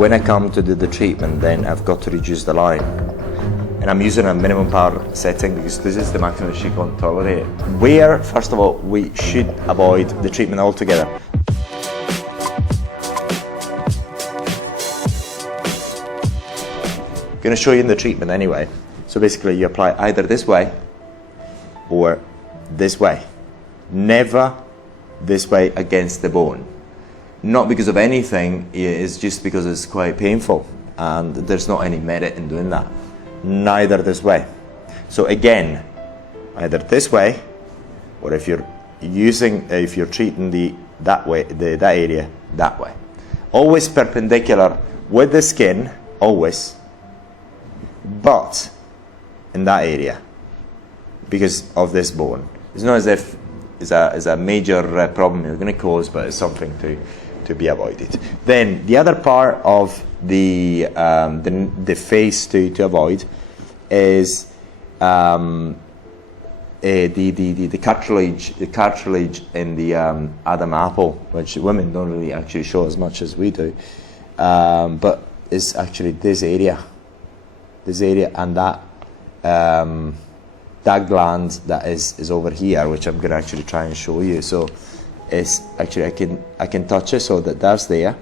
when I come to do the treatment, then I've got to reduce the line. And I'm using a minimum power setting because this is the maximum she can tolerate. Where, first of all, we should avoid the treatment altogether. I'm going to show you in the treatment anyway. So basically you apply either this way or this way. Never this way against the bone. Not because of anything, it's just because it's quite painful and there's not any merit in doing that. Neither this way. So again, either this way, or if you're treating that area that way. Always perpendicular with the skin, always, but in that area because of this bone. It's not as if it's a major problem you're going to cause, but it's something to be avoided. Then the other part of the face to avoid is the cartilage in the Adam apple, which women don't really actually show as much as we do, but it's actually this area and that gland that is over here, which I'm going to actually try and show you. So it's actually I can touch it, so that's there,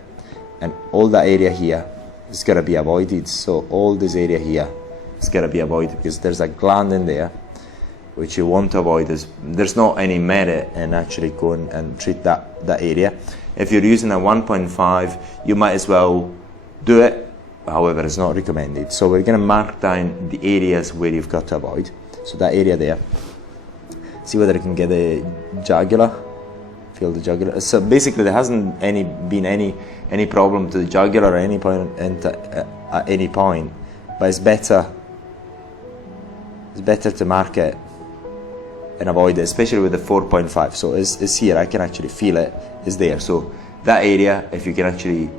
and all that area here is going to be avoided. So all this area here is going to be avoided because there's a gland in there which you want to avoid. There's not any merit in actually going and treat that area. If you're using a 1.5, you might as well do it. However, it's not recommended. So we're going to mark down the areas where you've got to avoid. So that area there. See whether I can get the jugular. Feel the jugular. So basically, there hasn't been any problem to the jugular at any point at any point. But it's better to mark it and avoid it, especially with the 4.5. So it's here. I can actually feel it. It's there. So that area, if you can actually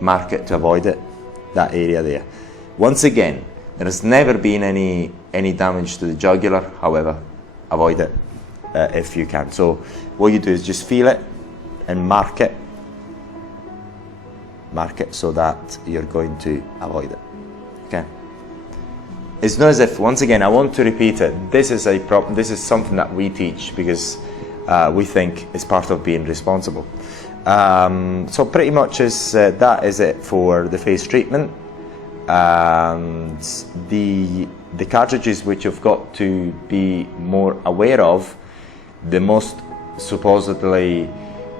mark it to avoid it, that area there. Once again, there has never been any damage to the jugular. However, avoid it if you can. So what you do is just feel it and mark it so that you're going to avoid it. Okay. It's not as if, once again, I want to repeat it. This is something that we teach because we think it's part of being responsible. So pretty much that is it for the face treatment. And the cartridges which you've got to be more aware of, the most supposedly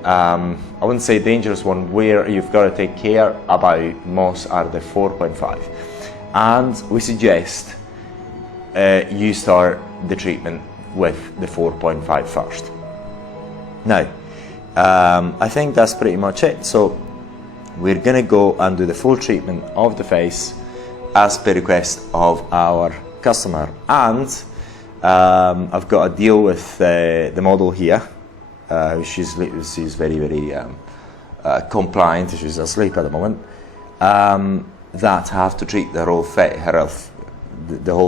I wouldn't say dangerous one, where you've got to take care about most, are the 4.5, and we suggest you start the treatment with the 4.5 first. Now I think that's pretty much it. So we're going to go and do the full treatment of the face as per request of our customer. And I've got a deal with the model here. She's very, very compliant. She's asleep at the moment. That I have to treat the whole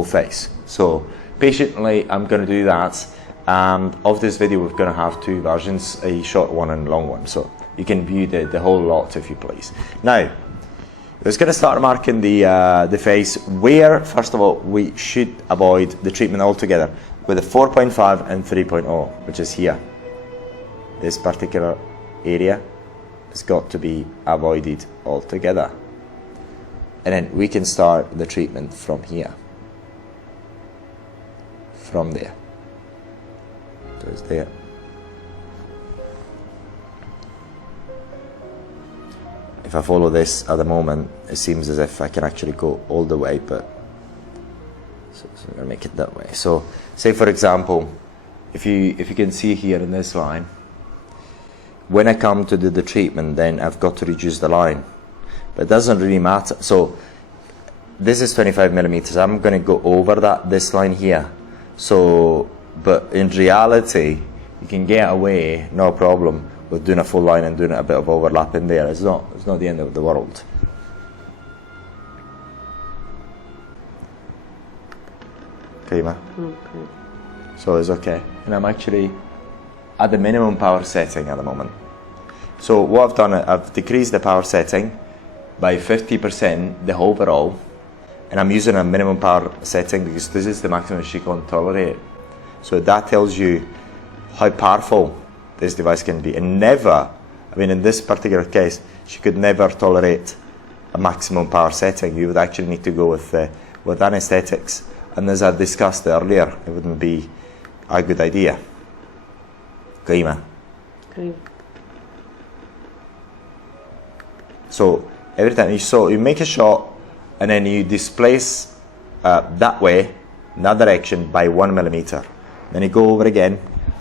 face. So patiently, I'm going to do that. And of this video, we're going to have two versions, a short one and a long one. So you can view the whole lot if you please. Now, we're just going to start marking the face where, first of all, we should avoid the treatment altogether with a 4.5 and 3.0, which is here. This particular area has got to be avoided altogether. And then we can start the treatment from here. From there. So it's there. If I follow this at the moment, it seems as if I can actually go all the way, but so I'm going to make it that way. So say for example, if you can see here in this line, when I come to do the treatment, then I've got to reduce the line, but it doesn't really matter. So this is 25 millimeters. I'm going to go over this line here. So, but in reality, you can get away, no problem, with doing a full line and doing a bit of overlap in there. It's not the end of the world. Okay, ma? Okay. So it's okay. And I'm actually at the minimum power setting at the moment. So what I've done, I've decreased the power setting by 50% the overall, and I'm using a minimum power setting because this is the maximum she can tolerate. So that tells you how powerful this device can be. And never, I mean in this particular case, she could never tolerate a maximum power setting. You would actually need to go with anesthetics. And as I discussed earlier, it wouldn't be a good idea. Kaima. Okay. So every time you make a shot and then you displace that way, in that direction by 1 millimeter. Then you go over again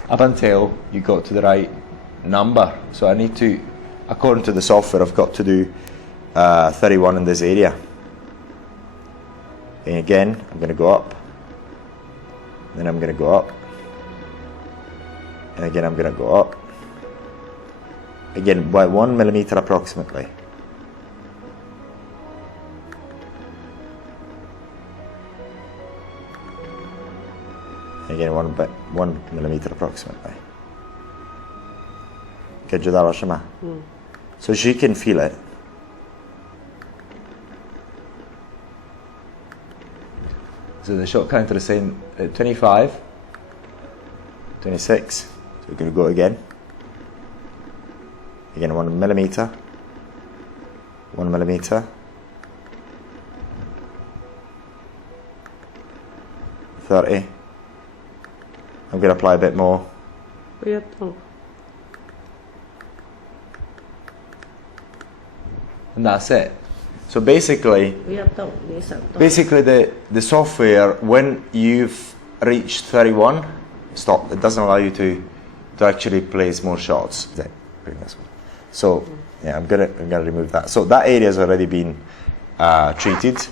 up until you got to the right number. So I need to, according to the software, I've got to do 31 in this area. And again, I'm going to go up. Then I'm going to go up. And again, I'm going to go up. Again, by 1 millimeter approximately. Again, 1 millimeter approximately. Che giù dalla Shema. So she can feel it. So the shot counter is saying 25, 26. So we're going to go again. Again, 1 millimeter. 1 millimeter. 30. I'm going to apply a bit more. And that's it. So basically the software, when you've reached 31, stop. It doesn't allow you to actually place more shots. Bring this one. So yeah, I'm gonna remove that. So that area has already been treated.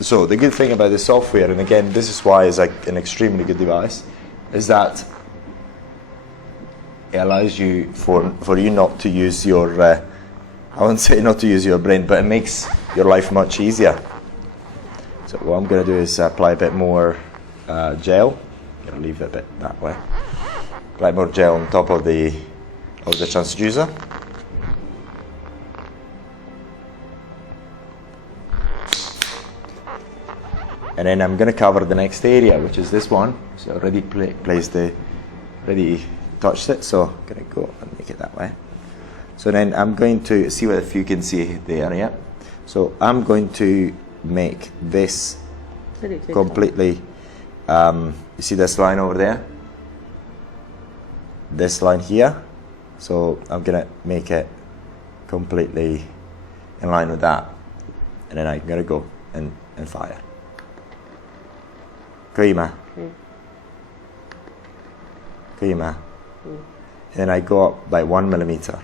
So the good thing about the software, and again, this is why it's like an extremely good device, is that it allows you for you not to use your I wouldn't say not to use your brain, but it makes your life much easier. So what I'm going to do is apply a bit more gel. I'm going to leave it a bit that way. Apply more gel on top of the transducer. And then I'm going to cover the next area, which is this one. So I already already touched it, so I'm going to go and make it that way. So then I'm going to see if you can see the area. So I'm going to make this completely, you see this line over there? This line here. So I'm going to make it completely in line with that. And then I'm going to go and fire. Kaima. Kaima. And then I go up by 1 millimeter.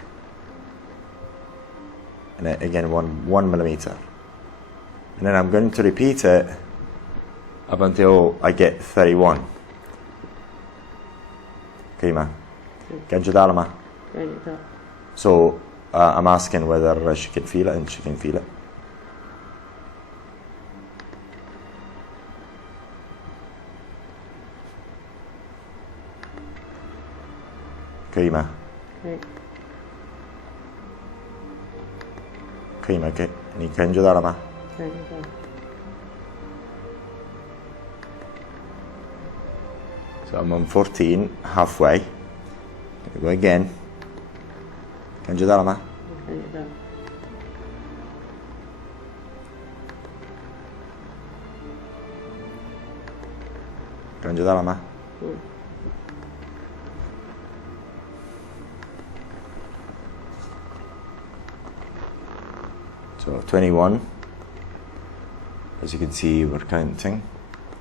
And then again 1 millimeter. And then I'm going to repeat it up until I get 31. Kaima. Kanjadalama. So I'm asking whether she can feel it, and she can feel it. Kaima. Kaima, okay. Ni kanjadalama. So I'm on 14, halfway. Go again. Kanjadalama. Kanjadalama. So 21. As you can see, we're counting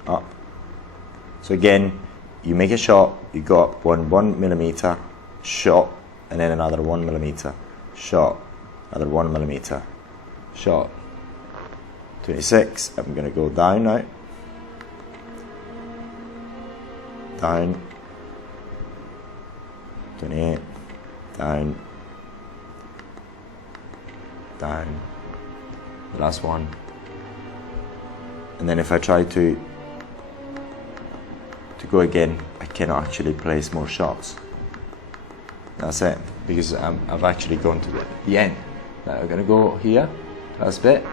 up. So again, you make a shot, you go up 1 millimeter, shot, and then another 1 millimeter, shot, another 1 millimeter, shot. 26, I'm going to go down now. Down. 28, down. Down. The last one. And then if I try to go again, I cannot actually place more shots. That's it, because I've actually gone to the end. Now I'm going to go here, Last bit.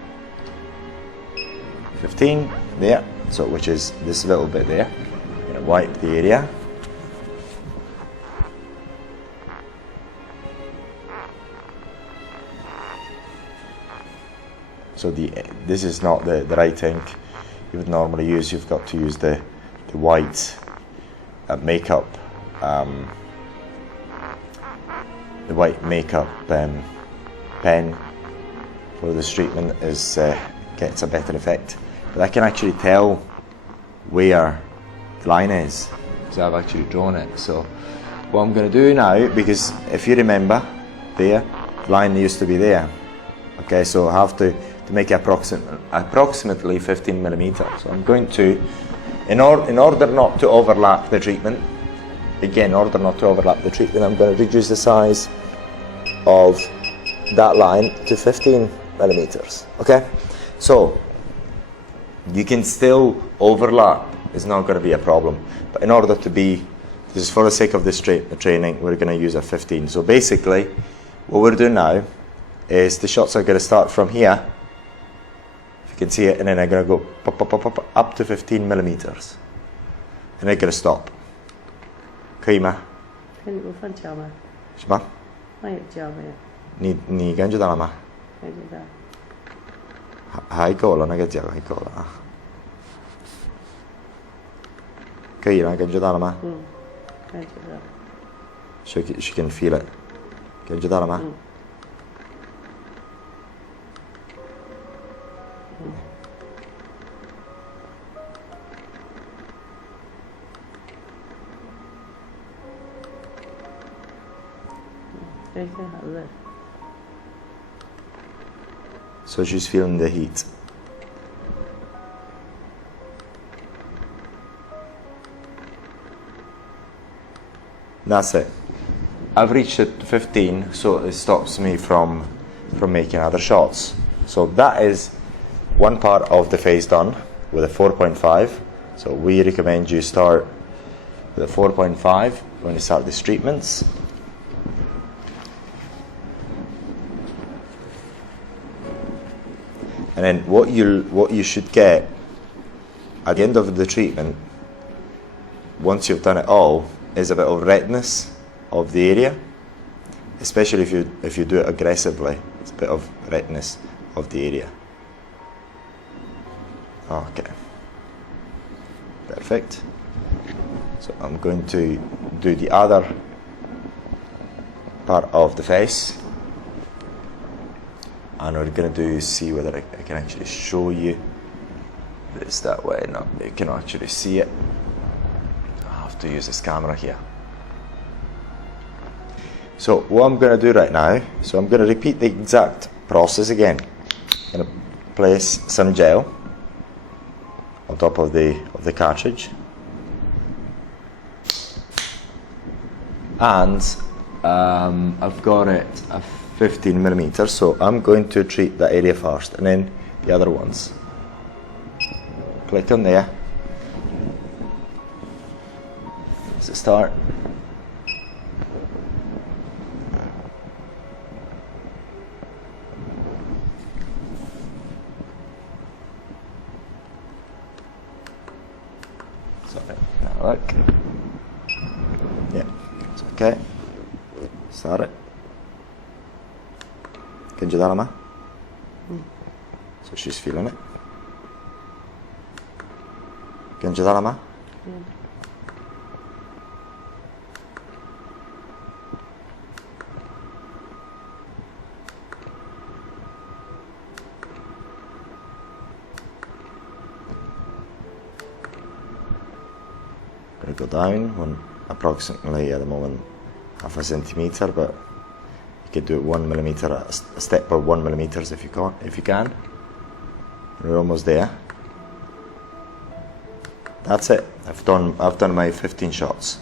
15 there, so which is this little bit there. I'm going to wipe the area. So this is not the right ink you would normally use. You've got to use the white makeup, the white makeup pen for this treatment gets a better effect. But I can actually tell where the line is because I've actually drawn it. So what I'm going to do now, because if you remember there, the line used to be there. Okay, so I have to make it approximately 15 millimeters. So I'm going to, in order not to overlap the treatment, again, in order not to overlap the treatment, I'm going to reduce the size of that line to 15 millimeters. Okay, so you can still overlap. It's not going to be a problem. But in order to be, this is for the sake of this training, we're going to use a 15. So basically, what we're doing now is the shots are going to start from here. If you can see it, and then I'm going to go pop, pop, pop, pop, up to 15 millimeters. And they're going to stop. 可以吗？看你不放胶吗？什么？放有胶没有？你感觉到了吗？感觉到。还够了，那个胶还够了啊。可以了，感觉到了吗？嗯，感觉到。She can feel it. 感觉到了吗？嗯。对，现在好热。So she's feeling the heat. That's it. I've reached 15, so it stops me from making other shots. So that is one part of the face done with a 4.5. So we recommend you start with a 4.5 when you start these treatments. And then what you should get at the end of the treatment, once you've done it all, is a bit of redness of the area, especially if you do it aggressively. It's a bit of redness of the area. Okay, perfect. So I'm going to do the other part of the face, and we're going to see whether I can actually show you this that way. No, you can actually see it. I have to use this camera here. So what I'm going to do right now, so I'm going to repeat the exact process again. I'm going to place some gel on top of the cartridge, and I've got it a 15 millimeters, so I'm going to treat that area first and then the other ones. Click on there. So start. Sorry, now look. Yeah, it's okay. Start it. Can you do that, Emma? So she's feeling it. Can you do that, Emma? Going to go down approximately at the moment half a centimeter, but you could do it 1 millimeter, a step per 1 millimeter if you can. We're almost there. That's it. I've done my 15 shots.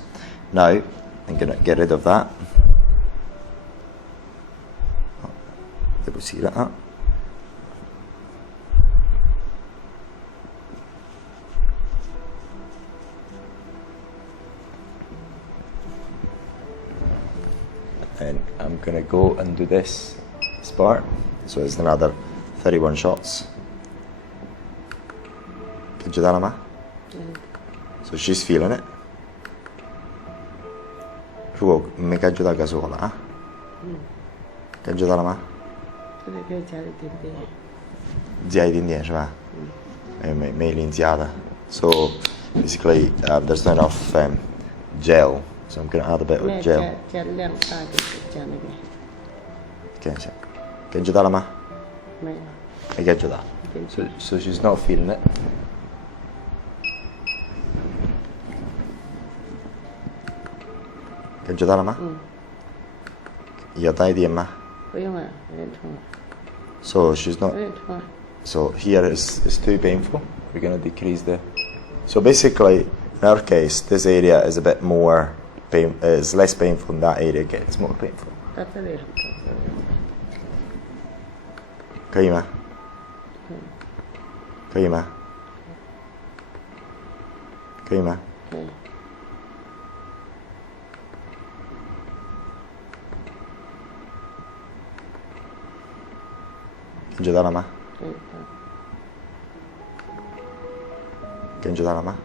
Now I'm gonna get rid of that. Devo see that. And I'm gonna go and do this part. So it's another 31 shots. 感觉到了吗？ So she's feeling it. 如果没感觉到告诉我了啊。感觉到了吗？这里可以加一点点。加一点点是吧？没零加的。So basically, there's not enough gel, so I'm gonna add a bit of gel. 加量大一点，加那个。看一下，感觉到了吗？没有。没感觉到。So she's not feeling it. 感觉到了吗？要大一点吗？不用了，有点痛了。So she's not. 有点痛了。So here is too painful. We're gonna decrease the. So basically, in our case, this area is a bit more pain. Is less painful, and that area gets more painful. 到这里很痛，这里。可以吗？可以吗？可以吗？可以。感觉到了吗？可以。感觉到了吗？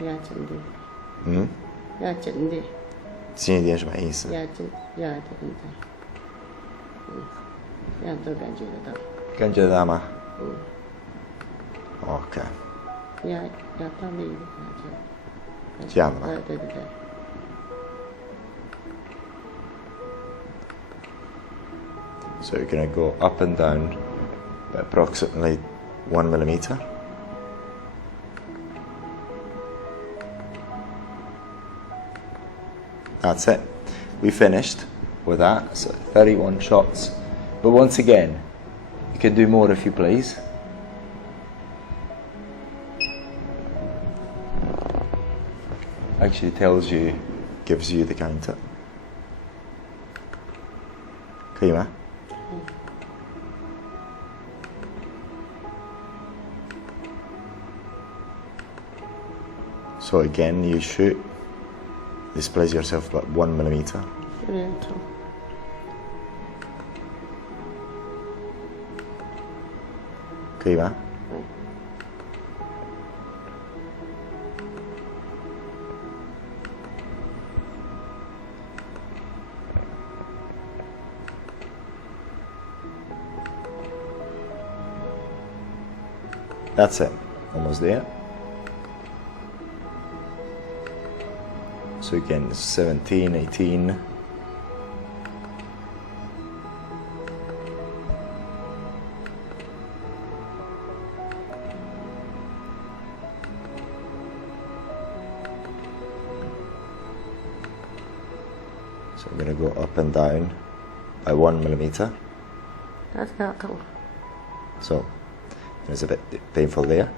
压紧点。压紧点。近一点什么意思？压紧，压紧点。这样都感觉得到。感觉到吗？OK。压到那个，这样的吗？对。So you're going to go up and down by approximately 1 millimeter. That's it. We finished with that. So 31 shots. But once again, you can do more if you please. Actually tells you, gives you the counter. 可以吗？So again, you shoot, displace yourself about 1 millimeter. 有点痛。可以吗？That's it. Almost there. So again, 17, 18. So I'm going to go up and down by 1 millimeter. That's not痛。 So it's a bit painful there.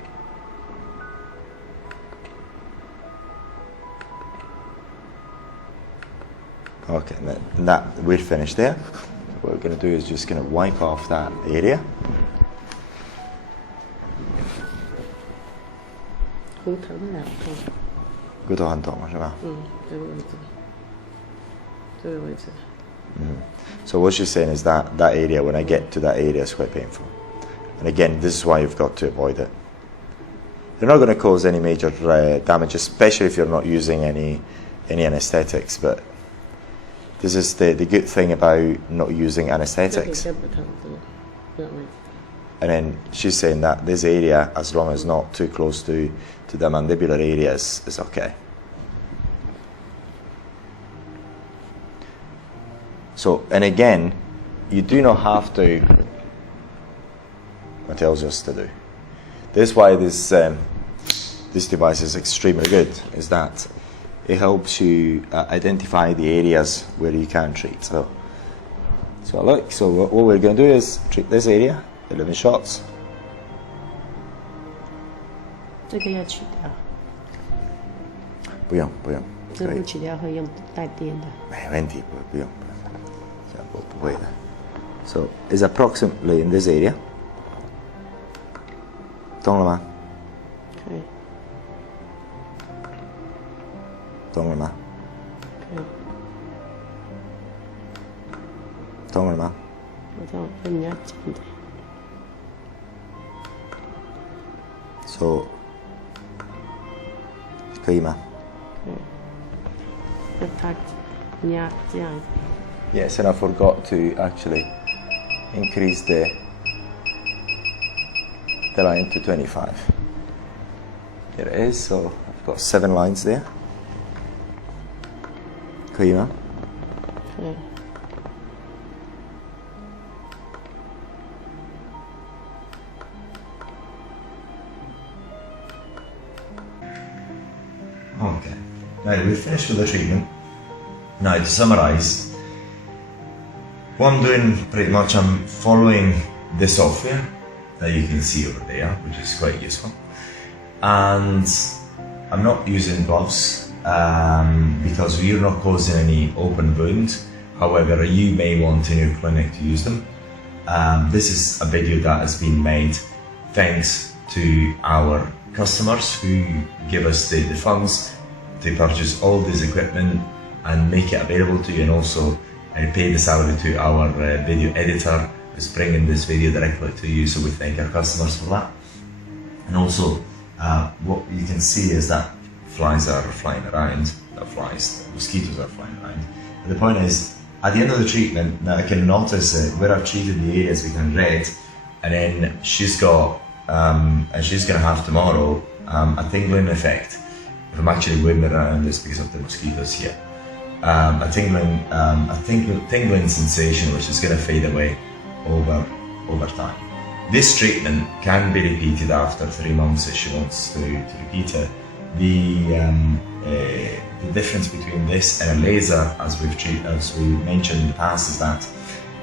Okay, and that we're finished there. What we're going to do is just going to wipe off that area. 骨头很痛。骨头很痛是吧？这个位置。这个位置。So what she's saying is that that area, when I get to that area, is quite painful. And again, this is why you've got to avoid it. You're not going to cause any major damage, especially if you're not using any anesthetics. But this is the good thing about not using anesthetics. 这不痛，这个位置。And then she's saying that this area, as long as not too close to the mandibular area, is okay. So, and again, you do not have to. What tells us to do. This is why this device is extremely good. Is that it helps you identify the areas where you can treat. So look. So what we're going to do is treat this area. 11 shots. 这个要取掉。不用，这个取掉会用带电的。没问题，不用，这样不会的。So it's approximately in this area. 懂了吗？可以。懂了吗？可以。懂了吗？我懂了。açıldı. So, kıyma. Yatak yaptı yani. Yes, and I forgot to actually increase the line to 25. Here it is, so I've got 7 lines there. Kıyma. Evet. Okay. Now we've finished with the treatment. Now to summarise, what I'm doing pretty much, I'm following the software that you can see over there, which is quite useful. And I'm not using gloves because we're not causing any open wound. However, you may want in your clinic to use them. This is a video that has been made thanks to our customers who give us the funds to purchase all this equipment and make it available to you, and also pay the salary to our video editor who's bringing this video directly to you, so we thank our customers for that. And also what you can see is that flies are flying around, mosquitoes are flying around. And the point is, at the end of the treatment, now I can notice where I've treated the areas become red, and then she's got and she's going to have tomorrow a tingling effect. If I'm actually wiggling around, it's because of the mosquitoes here. A tingling sensation which is going to fade away over time. This treatment can be repeated after 3 months if she wants to repeat it. The difference between this and a laser, as we mentioned in the past, is that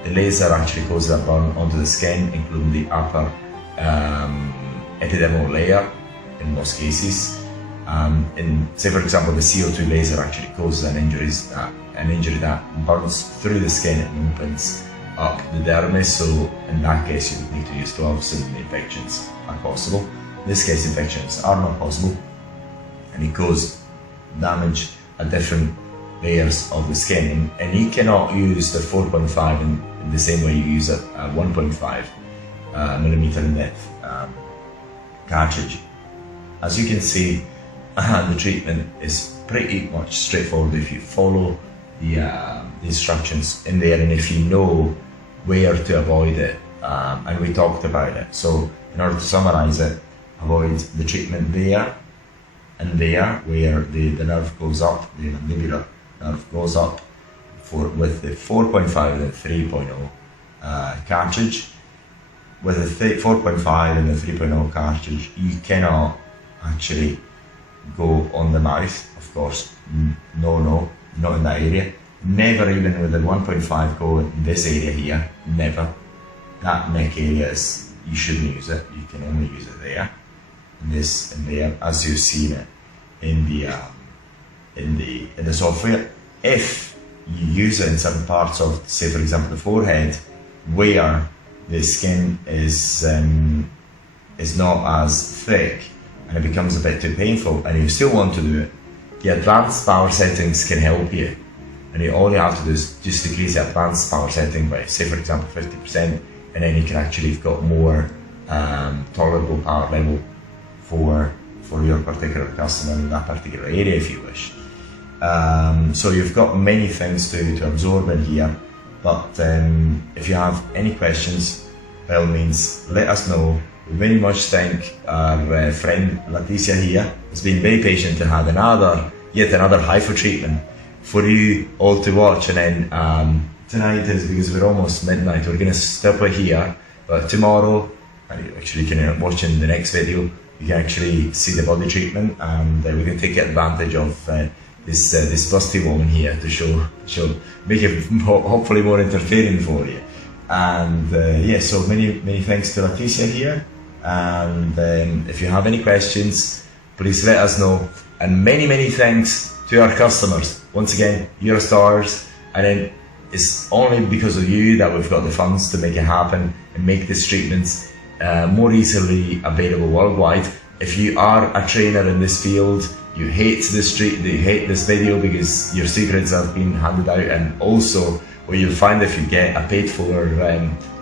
the laser actually causes a burn onto the skin, including the upper epidermal layer in most cases. Say for example, the CO2 laser actually causes an injury that burns through the skin and opens up the dermis. So in that case, you would need to use gloves, and infections are possible. In this case, infections are not possible, and it causes damage at different layers of the skin. And you cannot use the 4.5 in the same way you use a 1.5 millimeter in depth cartridge. As you can see, the treatment is pretty much straightforward if you follow the instructions in there, and if you know where to avoid it, and we talked about it. So in order to summarize it, avoid the treatment there and there, where the nerve goes up, the mandibular nerve goes up with the 4.5 and the 3.0 cartridge. With the 4.5 and the 3.0 cartridge, you cannot actually go on the mouth, of course. No, not in that area. Never even with the 1.5 go in this area here. Never. That neck area is, you shouldn't use it. You can only use it there, in this and there, as you've seen it in the software. If you use it in certain parts of, say for example, the forehead, where the skin is not as thick and it becomes a bit too painful, and you still want to do it, the advanced power settings can help you. And all you have to do is just decrease the advanced power setting by, say for example, 50%, and then you can actually have got more tolerable power level for your particular customer in that particular area, if you wish. So you've got many things to absorb in here, but if you have any questions, by all means, let us know. We very much thank our friend Leticia here, who's been very patient and had yet another HIFU treatment for you all to watch. And then tonight is, because we're almost midnight, we're going to stop it here, but tomorrow, actually you can watch in the next video, you can actually see the body treatment, and we can take advantage of this busty woman here to show make it hopefully more entertaining for you. And yeah, so many thanks to Leticia here, and if you have any questions, please let us know. And many thanks to our customers. Once again, you're stars, and then it's only because of you that we've got the funds to make it happen and make these treatments more easily available worldwide. If you are a trainer in this field, you hate this video because your secrets have been handed out, and also what you'll find if you get a paid for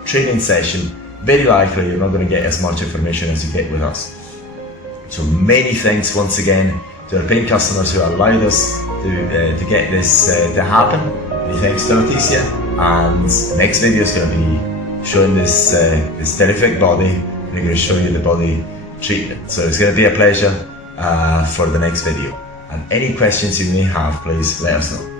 training session, very likely you're not going to get as much information as you get with us. So many thanks once again to our paying customers who allowed us to get this to happen. Many thanks to Leticia. And next video is going to be showing this terrific body. We're going to show you the body treatment. So it's going to be a pleasure for the next video. And any questions you may have, please let us know.